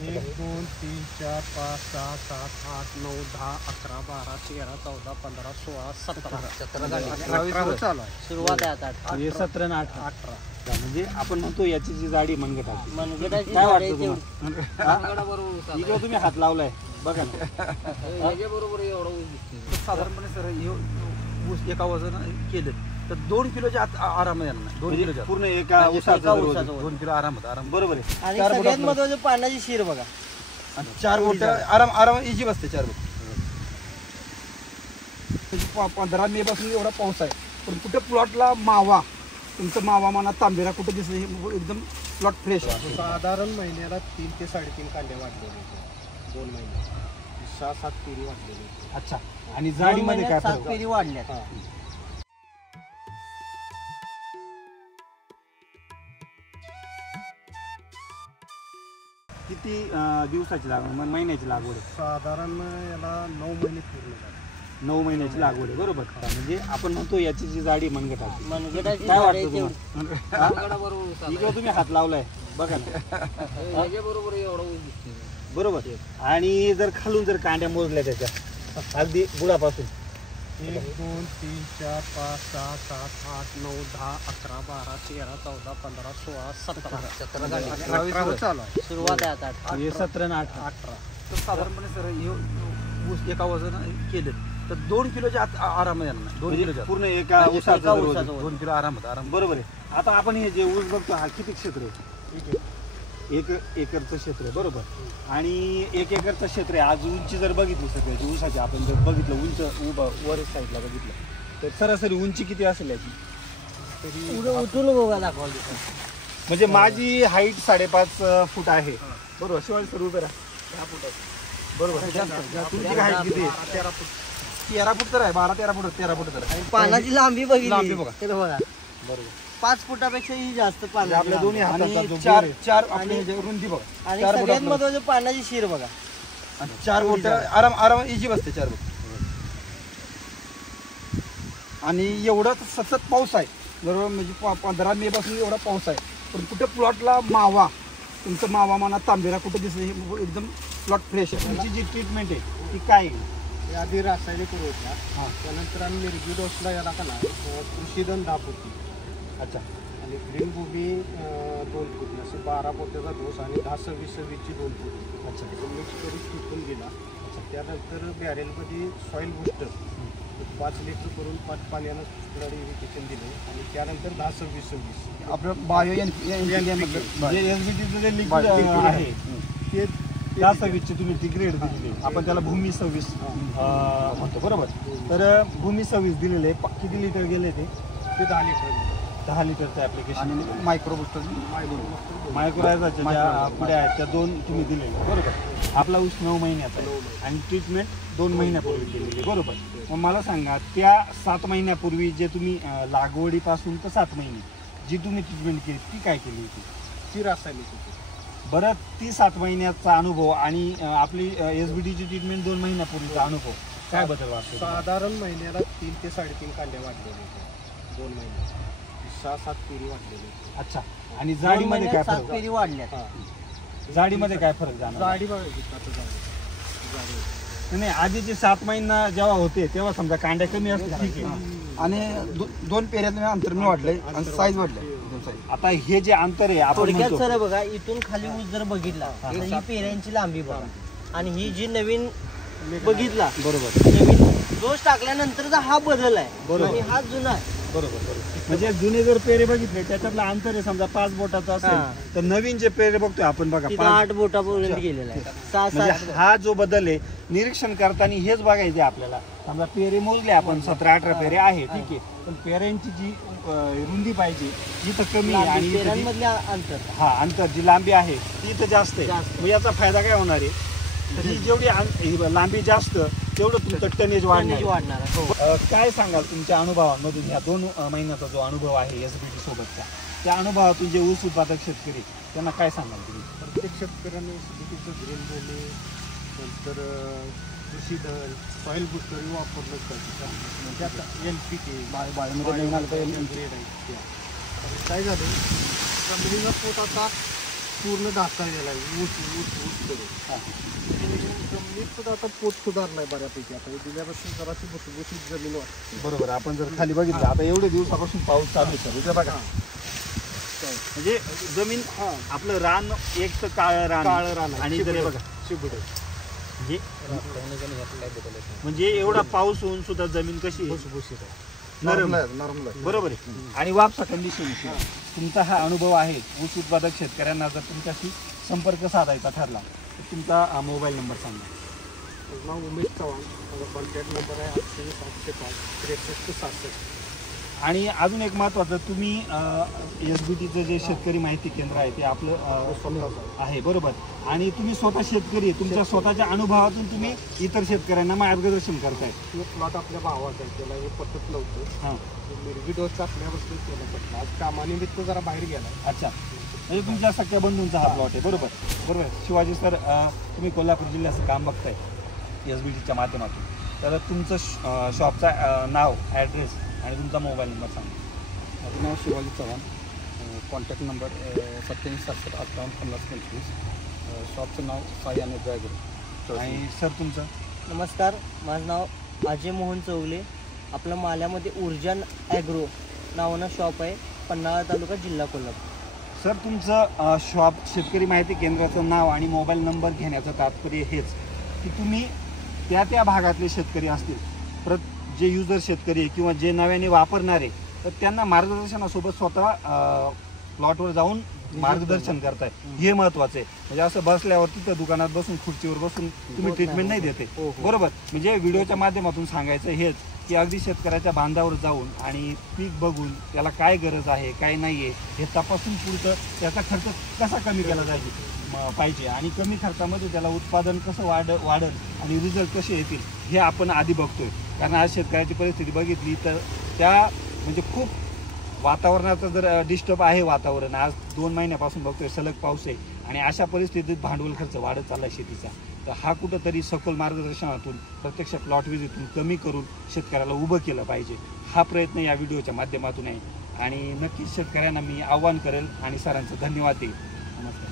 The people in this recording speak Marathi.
1 2 3 4 5 6 7 8 9 10 11 12 13 14 15 16 17 17 चालू आहे. सुरुवात आहे आता 17 आणि 18 म्हणजे आपण म्हणतो याची जी जाडी मनगटाची मनगटाची काय जाडी वाटतं तुम्हाला? इकडे तुम्ही हात लावलाय बघा ना. बरोबर एवढं ऊस दिसते. साधारणपणे सर ऊस एका वजन केले तर 2 किलोच्या आराम येणार नाही. 2 किलोच्या पूर्ण एका ऊसाचं वजन. 2 किलो आराम बरोबर आहे. आणि सगळ्यात महत्वाचं पानाची शिर बघा. 4 बोट आराम इजी बसते 4 बोट. 15 मे पासून एवढा पाऊस आहे पण कुठे प्लॉटला मावा तुमचं मावा म्हणा तांबेरा कुठे दिसलं हे एकदम प्लॉट फ्रेश आहे. साधारण महिन्याला 3 ते 3.5 कांड्या वाढलेले होते. 2 महिने 6-7 पेरी वाढलेली होती. अच्छा. आणि जाडीमध्ये काय 7 फरक? पेरी वाढल्यात. किती दिवसाची लागवड महिन्याची लागवड आहे? साधारण याला 9 महिने पूर्ण झाले. 9 महिन्याची लागवड आहे बरोबर. म्हणजे आपण म्हणतो याची जी जाडी मनगटाची मनगटाची काय जाडी वाटतं तुम्हाला? इकडे तुम्ही हात लावलाय बघा ना. बरोबर एवढं ऊस दिसते. बरोबर. आणि जर खालून जर कांड्या मोजल्या त्याच्या अगदी बुडापासून 1 2 3 4 5 6 7 8 9 10 11 12 13 14 15 16 17 चालू आहे. सुरुवात आहे आता 17 आणि 18 तर साधारणपणे सर ऊस एका वजन केले तर 2 किलोच्या आराम येणार नाही. 2 किलोच्या पूर्ण एका ऊसाचं वजन. 2 किलो आराम बरोबर आहे. आता आपण हे जे ऊस बघतो हा किती क्षेत्र आहे? 1 एकरचं क्षेत्र आहे बरोबर. आणि 1 एकरचं क्षेत्र आहे. आज उंची जर बघितली सगळ्याची ऊसाची आपण जर बघितलं उंच वर साईडला बघितलं तर सरासरी उंची किती असेल याची? उठून बघा दाखवलं. म्हणजे माझी हाईट 5.5 फूट आहे बरोबर. शिवाय सर उभे राहा बरोबर. तुमची हाईट किती आहे? 13 फूट तर आहे. 12-13 फूट 13 फूट तर आहे. पानाची लांबी बघितली लांबी बघा. तर बघा बरोबर. 5 फुटापेक्षाही जास्त म्हणजे पानाची आपल्या दोन्ही लांबी. हाताचा जो आणि बोर आहे. 4 आपली रुंदी बघा. आणि 4 सगळ्यात बोट महत्वाचं पानाची शिर बघा. 4 बोट आराम इजी बसते 4 बोट. आणि एवढा सतत पाऊस आहे बरोबर. म्हणजे 15 मे पासून एवढा पाऊस आहे पण कुठे प्लॉटला मावा तुमचं मावा म्हणा तांबेरा कुठे दिसलं हे एकदम प्लॉट फ्रेश आहे. तुमची जी ट्रीटमेंट आहे ती काय आहे? हे आधी रासायनिक होत्या. त्यानंतर आम्ही मिरगी डोसला याला का नाही कृषीधन 10 पोती अच्छा. आणि ग्रीन बुबी 2 पोती असे 12 पोत्याचा डोस आणि 10-26-26ची 2 पोती अच्छा. मिक्स करून टिकून दिला. त्यानंतर बॅरेलमध्ये सॉईल बुस्टर 5 लिटर करून 5 पाण्यानं इरिगेशन दिलं आणि त्यानंतर 10-26-26 आपलं बायो जे एसबीटीचं जे लिक्विड आहे ते त्या 26ची तुम्ही ती ग्रेड दिलेली आहे. आपण त्याला भूमी 26 म्हणतो बरोबर. तर भूमी 26 दिलेले किती लिटर गेले ते? 10 लिटर 10 लिटरचं ॲप्लिकेशन. आणि मायक्रो बुस्टर मायक्रोरायझरच्या ज्या पुढे आहेत त्या 2 तुम्ही दिलेल्या बरोबर. आपला ऊस 9 महिन्याचा आहे आणि ट्रीटमेंट 2 महिन्यापूर्वी केलेली बरोबर. मग मला सांगा त्या 7 महिन्यापूर्वी जे तुम्ही लागवडीपासून तर 7 महिने जी तुम्ही ट्रीटमेंट केली ती काय केली होती? ती रासायनिक होती. बरं. ती 7 महिन्याचा अनुभव आणि आपली एसबीटीची ट्रीटमेंट 2 महिन्यापूर्वीचा अनुभव काय बदल वाटतो? साधारण महिन्याला 3 ते 3.5 कांड्या वाढलेल्या होत्या. 2 महिने 6-7 पेरी वाढलेली होती. अच्छा. आणि जाडीमध्ये काय 7 फरक? पेरी वाढल्यात. जाडीमध्ये काय फरक जाणार? जाडी बघा आता जाडी नाही आधीचे 7 महिना जेव्हा होते तेव्हा समजा कांड्या कमी असतील ठीक आहे. आणि 2 पेऱ्यात अंतर मी वाढलंय आणि साईज वाढलंय. आता हे जे अंतर आहे आपण थोडक्यात म्हणतो सर बघा इथून खाली ऊस जर बघितला तर ही पेऱ्यांची लांबी बघा आणि ही जी नवीन बघितला बरोबर नवीन डोस टाकल्यानंतरचा हा बदल आहे बरोबर. आणि हा जुना आहे. बरोबर. म्हणजे जुने जर पेरे बघितले त्याच्यातलं अंतर आहे समजा 5 बोटाचं हा. असेल तर नवीन जे पेरे बघतोय आपण बघा तिथं 8 बोटापर्यंत गेलेला आहे. 6-7 म्हणजे हा जो बदल आहे निरीक्षण करताना हेच बघायचे आपल्याला. समजा पेरे मोजले आपण 17-18 पेरे आहे ठीक आहे पण पेऱ्यांची जी रुंदी पाहिजे ही तर कमी आहे आणि पेऱ्यांमधले अंतर अंतर जी लांबी आहे ती तर जास्त आहे. मग याचा फायदा काय होणार आहे? ही जेवढी लांबी जास्त तेवढं तुमचं टनेज वाढणार आहे. हो. काय सांगाल तुमच्या अनुभवांमधून ह्या 2 महिन्याचा जो अनुभव आहे एसबीटी सोबतचा त्या अनुभवातून जे ऊस उत्पादक शेतकरी त्यांना काय सांगाल तुम्ही? प्रत्येक शेतकऱ्याने एसबीटीचं ग्रीन बोली नंतर कृषीधन सॉईल बुस्टर वापरलंच पाहिजे. त्यात NPK बायोमध्ये ग्रेड आहे. काय झालं जमिनीचा पोत आता पूर्ण ढासळलेला आहे ऊस ऊस ऊस करून. जमिनीत सुद्धा आता पोत सुधारलाय बऱ्यापैकी. आता दिल्यापासून जराशी भुसभुशीत जमीन वाटते. बरोबर. आपण जर खाली बघितलं आता एवढे दिवसापासून पाऊस चालू आहे सर, इथे बघा म्हणजे जमीन आपलं रान एक तर काळं रान आणि इकडे बघा शिबडे. म्हणजे एवढा पाऊस होऊन सुद्धा जमीन कशी आहे? भुसभुशीत आहे, नरम नरम आहे. बरोबर आहे. आणि वापसा कंडिशन तुमचा हा अनुभव आहे ऊस उत्पादक शेतकऱ्यांना जर तुमच्याशी संपर्क साधायचा ठरला तर तुमचा मोबाईल नंबर सांगा. माझं नाव उमेश चव्हाण, माझा कॉन्टॅक्ट नंबर आहे 80705 आणि अजून एक महत्त्वाचं, तुम्ही SBTचं जे शेतकरी माहिती केंद्र आहे ते आपलं आहे बरोबर. आणि तुम्ही स्वतः शेतकरी आहे, तुमच्या स्वतःच्या अनुभवातून तुम्ही इतर शेतकऱ्यांना मार्गदर्शन करताय. प्लॉट आपल्या भावाचा आहे, त्याला हे पटत नव्हतं. हां मिरगी डोस टाकल्यापासून त्याला पटलं. आज कामानिमित्त जरा बाहेर गेला. अच्छा, म्हणजे तुमच्या सख्या बंधूंचा हा प्लॉट आहे बरोबर. बरोबर. शिवाजी सर, तुम्ही कोल्हापूर जिल्ह्याचं काम बघताय SBTच्या माध्यमातून, तर तुमचं शॉपचा नाव, ॲड्रेस आणि तुमचा मोबाईल नंबर सांगा. माझं नाव शिवाजी चव्हाण, कॉन्टॅक्ट नंबर 8757585025. शॉपचं नाव साई आणि ड्रायव्हर. आणि सर तुमचं? नमस्कार, माझं नाव अजय मोहन चौगले. आपलं माल्यामध्ये ऊर्जा ॲग्रो नावानं शॉप आहे, पन्हाळा तालुका, जिल्हा कोल्हापूर. सर तुमचं शॉप शेतकरी माहिती केंद्राचं नाव आणि मोबाईल नंबर घेण्याचं तात्पर्य हेच की तुम्ही त्या भागातले शेतकरी असतील, जे युजर शेतकरी आहे किंवा जे नव्याने वापरणारे, तर त्यांना मार्गदर्शनासोबत स्वतः प्लॉटवर जाऊन मार्गदर्शन करताय, हे महत्त्वाचं आहे. म्हणजे असं बसल्यावर तिथं दुकानात बसून खुर्चीवर बसून तुम्ही ट्रीटमेंट नाही देते बरोबर. म्हणजे व्हिडिओच्या माध्यमातून सांगायचं हेच की अगदी शेतकऱ्याच्या बांधावर जाऊन आणि पीक बघून त्याला काय गरज आहे काय नाही आहे हे तपासून पुढचं त्याचा खर्च कसा कमी केला पाहिजे आणि कमी खर्चामध्ये त्याला उत्पादन कसं वाढेल आणि रिझल्ट कसे येतील हे आपण आधी बघतोय. कारण आज शेतकऱ्याची परिस्थिती बघितली तर त्या म्हणजे खूप वातावरणाचं जर डिस्टर्ब आहे वातावरण. आज 2 महिन्यापासून बघतोय सलग पाऊस आहे आणि अशा परिस्थितीत भांडवल खर्च वाढत चालला शेतीचा. तर हा कुठंतरी सखोल मार्गदर्शनातून प्रत्यक्ष प्लॉट व्हिजिटून कमी करून शेतकऱ्याला उभं केलं पाहिजे, हा प्रयत्न या व्हिडिओच्या माध्यमातून आहे. आणि नक्कीच शेतकऱ्यांना मी आव्हान करेल आणि सरांचं धन्यवाद देईल. नमस्कार.